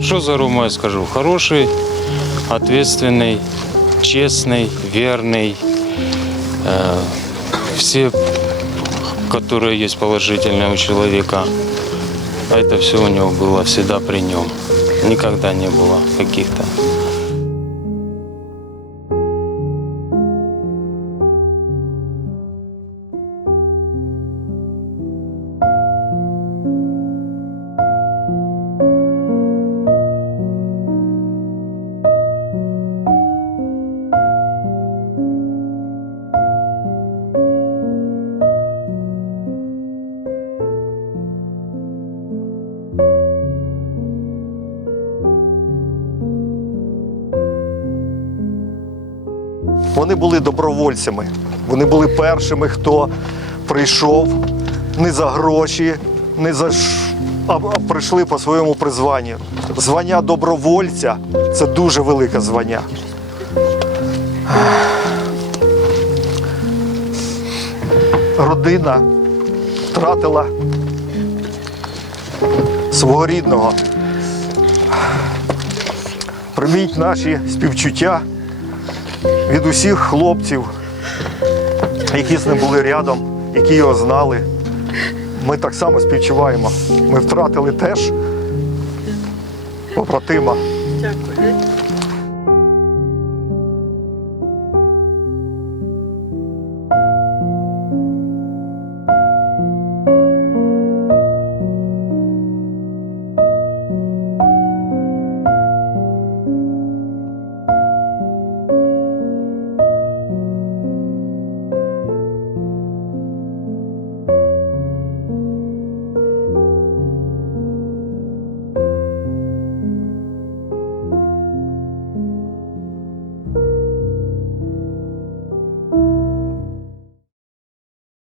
Что за Рома я скажу? Хороший, ответственный, честный, верный. Э, все, которые есть положительные у человека, это все у него было всегда при нем. Никогда не было каких-то Вони були добровольцями. Вони були першими, хто прийшов не за гроші, не за а прийшли по своєму призванню. Звання добровольця це дуже велике звання. Родина втратила свого рідного. Прийміть наші співчуття від усіх хлопців, які з ним були рядом, які його знали. Ми так само співчуваємо. Ми втратили теж побратима.